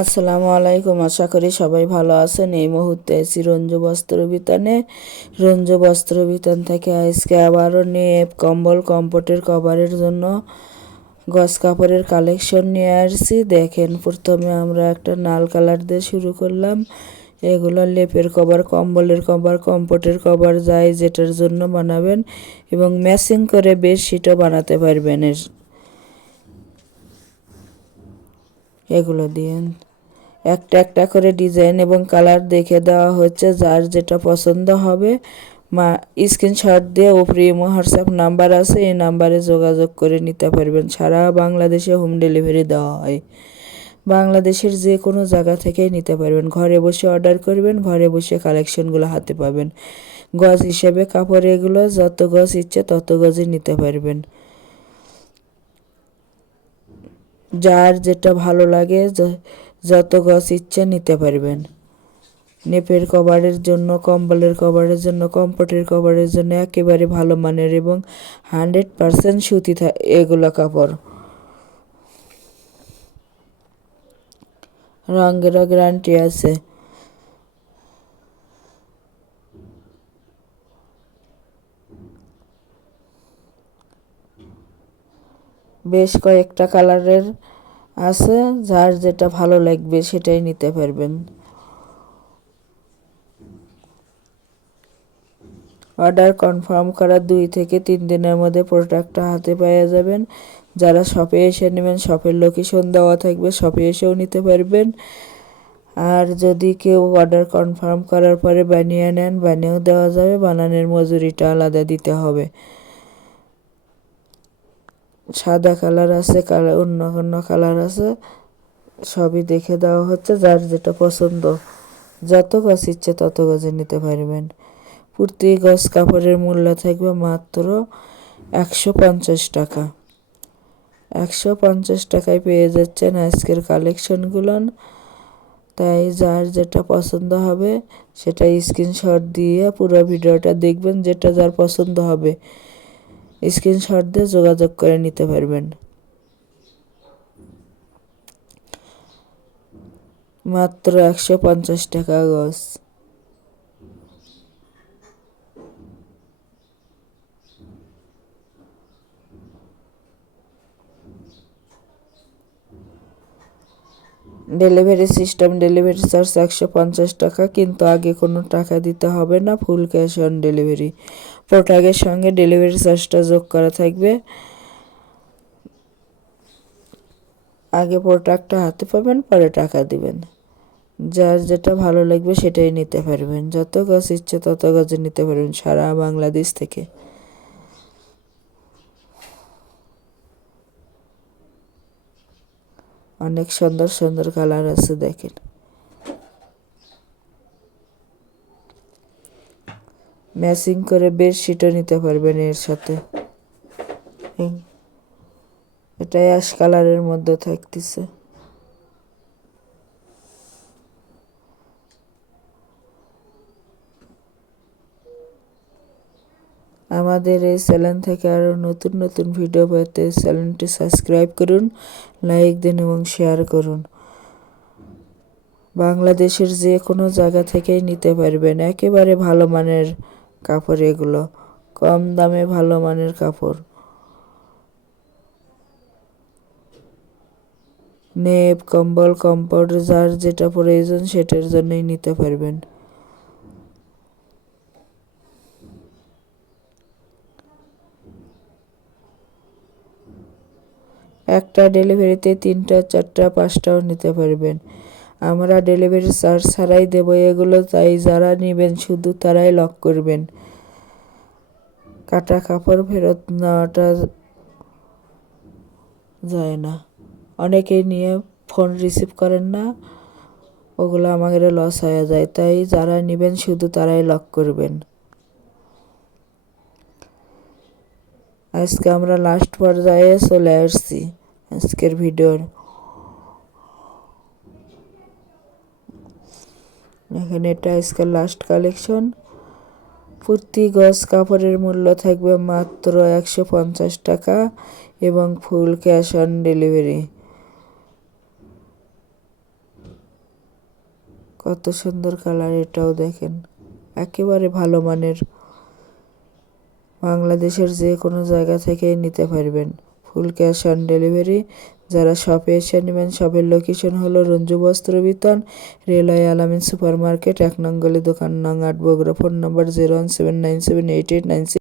আসসালামু আলাইকুম। আশা করি সবাই ভালো আছেন। এই মুহূর্তে আছি রঞ্জু বস্ত্র বিতানে। রঞ্জু বস্ত্র বিতান থেকে আজকে আবারও নেপ, কম্বল, কম্পোটের কভারের জন্য গস কাপড়ের কালেকশন নিয়ে আসছি। দেখেন, প্রথমে আমরা একটা লাল কালার দিয়ে শুরু করলাম। এগুলো লেপের কভার, কম্বলের কভার, কম্পোটের কভার, যাই যেটার জন্য বানাবেন এবং ম্যাচিং করে বেডশিটও বানাতে পারবেন এগুলো দিয়ে। একটা একটা করে ডিজাইন এবং কালার দেখে দেওয়া হচ্ছে, যার যেটা পছন্দ হবে স্ক্রিনশট দিয়ে উপরে ইমো হোয়াটসঅ্যাপ নাম্বার আছে, এই নাম্বারে যোগাযোগ করে নিতে পারবেন। সারা বাংলাদেশে হোম ডেলিভারি দেওয়া হয়। বাংলাদেশের যে কোনো জায়গা থেকেই নিতে পারবেন। ঘরে বসে অর্ডার করবেন, ঘরে বসে কালেকশনগুলো হাতে পাবেন। গজ হিসেবে কাপড় এগুলো যত গজ ইচ্ছে তত গজই নিতে পারবেন। যার যেটা ভালো লাগে যত গজ ইচ্ছে নিতে পারবেন। নেপের কভারের জন্য, কম্বলের কভারের জন্য, কম্পোটের কভারের জন্য একেবারে ভালো মানের এবং 100% সুতি এগুলো কাপড়। রঙেরও গ্যারান্টি আছে। বেশ কয়েকটা কালারের আছে, যার যেটা ভালো লাগবে সেটাই নিতে পারবেন। অর্ডার কনফার্ম করার 2 থেকে 3 দিনের মধ্যে প্রোডাক্টটা হাতে পেয়ে যাবেন। যারা শপে এসে নেবেন, শপের লোকেশন দেওয়া থাকবে, শপে এসেও নিতে পারবেন। আর যদি কেউ অর্ডার কনফার্ম করার পরে বানিয়ে নেন, বানিয়েও দেওয়া যাবে, বানানোর মজুরিটা আলাদা দিতে হবে। সাদা কালার আছে, অন্য অন্য কালার আছে, সবই দেখে দেওয়া হচ্ছে। যার যেটা পছন্দ, যত গজ ইচ্ছে তত গজে নিতে পারবেন। প্রতি গজ কাপড়ের মূল্য থাকবে মাত্র 150 টাকা। 150 টাকায় পেয়ে যাচ্ছেন আজকের কালেকশনগুলো। তাই যার যেটা পছন্দ হবে সেটা স্ক্রিনশট দিয়ে পুরো ভিডিওটা দেখবেন। যেটা যার পছন্দ হবে স্ক্রিনশট দিয়ে যোগাযোগ করে নিতে পারবেন। মাত্র 150 টাকা গজ। ডেলিভারি সিস্টেম, ডেলিভারি চার্জ 150 টাকা, কিন্তু আগে কোনো টাকা দিতে হবে না। Full cash on delivery. প্রোডাক্টের সঙ্গে ডেলিভারি চার্জটা যোগ করা থাকবে। আগে প্রোডাক্টটা হাতে পাবেন, পরে টাকা দিবেন। যার যেটা ভালো লাগবে সেটাই নিতে পারবেন। যত গজ ইচ্ছে তত গজে নিতে পারবেন সারা বাংলাদেশ থেকে। অনেক সুন্দর সুন্দর কালার আছে, দেখেন। ম্যাচিং করে বেডশিটও নিতে পারবেন এর সাথে। এটা অ্যাশ কালারের মধ্যে থাকতেছে। আমাদের এই চ্যানেল থেকে আরও নতুন নতুন ভিডিও পেতে চ্যানেলটি সাবস্ক্রাইব করুন, লাইক দিন এবং শেয়ার করুন। বাংলাদেশের যে কোনো জায়গা থেকেই নিতে পারবেন। একেবারে ভালো মানের কাপড় এগুলো, কম দামে ভালো মানের কাপড়। নেপ, কম্বল, কম্পোট, যার যেটা প্রয়োজন সেটার জন্যই নিতে পারবেন। একটা ডেলিভারিতে 3টা, 4টা, 5টাও নিতে পারবেন। আমরা ডেলিভারি চার্জ ছাড়াই দেবো এগুলো, তাই যারা নেবেন শুধু তারাই লক করবেন। কাটা কাপড় ফেরত নেওয়াটা যায় না। অনেকেই নিয়ে ফোন রিসিভ করেন না, ওগুলো আমাদের লস হয়ে যায়। তাই যারা নেবেন শুধু তারাই লক করবেন। আজকে আমরা লাস্ট পর্যায়ে চলে আসছি আজকের ভিডিওর। এখানে এটা আজকের লাস্ট কালেকশন। প্রতি গজ কাপড়ের মূল্য থাকবে মাত্র 150 টাকা এবং ফুল ক্যাশ অন ডেলিভারি। কত সুন্দর কালার, এটাও দেখেন একেবারে ভালো মানের। বাংলাদেশের যে কোনো জায়গা থেকে নিতে পারবেন, ফুল ক্যাশ অন ডেলিভারি। যারা শপে এসে নেবেন, শপের লোকেশন হলো রঞ্জু বস্ত্র বিতান, রেলওয়ে আলামিন সুপার মার্কেট, 1 নং গলি, দোকান নং 8, বগুড়া। ফোন নম্বর 017978896